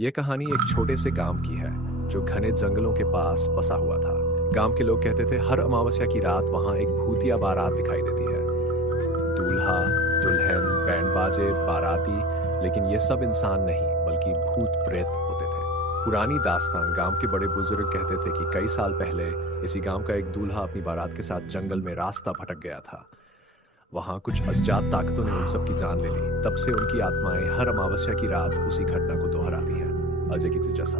ये कहानी एक छोटे से गांव की है जो घने जंगलों के पास बसा हुआ था। गांव के लोग कहते थे हर अमावस्या की रात वहां एक भूतिया बारात दिखाई देती है। दूल्हा, दुल्हन, बैंड बाजे, बाराती, लेकिन ये सब इंसान नहीं बल्कि भूत प्रेत होते थे। पुरानी दास्तान गांव के बड़े बुजुर्ग कहते थे कि कई साल पहले इसी गांव का एक दूल्हा अपनी बारात के साथ जंगल में रास्ता भटक गया था। वहां कुछ अज्ञात ताकतों ने उन सब की जान ले ली। तब से उनकी आत्माएं हर अमावस्या की रात उसी घटना को दोहराती हैं। अजय की जिज्ञासा।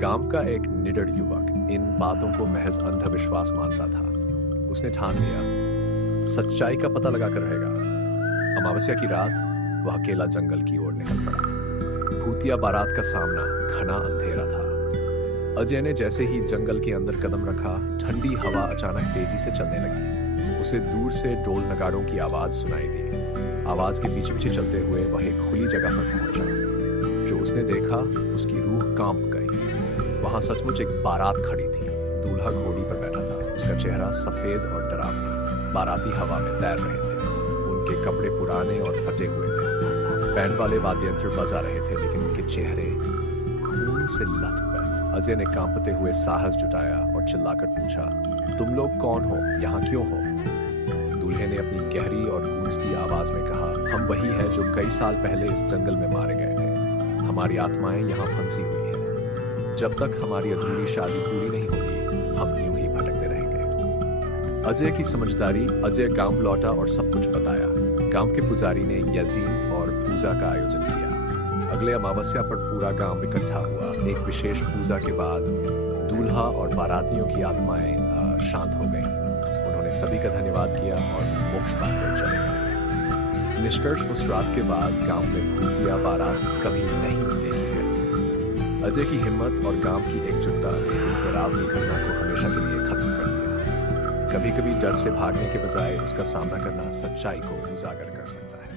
गांव का एक निडर युवक इन बातों को महज अंधविश्वास मानता था। उसने ठान लिया सच्चाई का पता लगाकर रहेगा। अमावस्या की रात वह अकेला जंगल की ओर निकल पड़ा। भूतिया बारात का सामना घना अंधेरा था। अजय ने जैसे ही जंगल के अंदर कदम रखा, ठंडी हवा अचानक तेजी से चलने लगी। उसे दूर से ढोल नगाड़ों की आवाज सुनाई दी। आवाज के पीछे पीछे चलते हुए वह एक खुली जगह पर पहुंचा। जो उसने देखा उसकी रूह कांप गई। वहां सचमुच एक बारात खड़ी थी। दूल्हा घोड़ी पर बैठा था। उसका चेहरा सफेद और डरावना। बाराती हवा में तैर रहे थे। उनके कपड़े पुराने और फटे हुए थे। बैंड वाले वाद्य यंत्र बजा रहे थे, लेकिन उनके चेहरे खून से लथपथ। अजय ने कांपते हुए साहस जुटाया और चिल्लाकर पूछा, तुम लोग कौन हो? यहाँ क्यों हो? दूल्हे ने अपनी गहरी और गूंजती आवाज में कहा, हम वही है जो कई साल पहले इस जंगल में मारे गए थे। हमारी आत्माएं यहाँ फंसी हुई हैं। जब तक हमारी अधूरी शादी पूरी नहीं होगी, हम यूं ही भटकते रहेंगे। अजय की समझदारी। अजय गांव लौटा और सब कुछ बताया। गांव के पुजारी ने यजीन और पूजा का आयोजन किया। अगले अमावस्या पर पूरा गांव इकट्ठा हुआ। एक विशेष पूजा के बाद दूल्हा और बारातियों की आत्माएं शांत हो गईं। उन्होंने सभी का धन्यवाद किया और मोक्ष पाकर चले गए। निष्कर्ष, उस रात के बाद गांव में भूतिया बारात कभी नहीं देखी गई। अजय की हिम्मत और गांव की एकजुटता ने इस डरावनी घटना को हमेशा के लिए खत्म कर दिया। कभी कभी डर से भागने के बजाय उसका सामना करना सच्चाई को उजागर कर सकता है।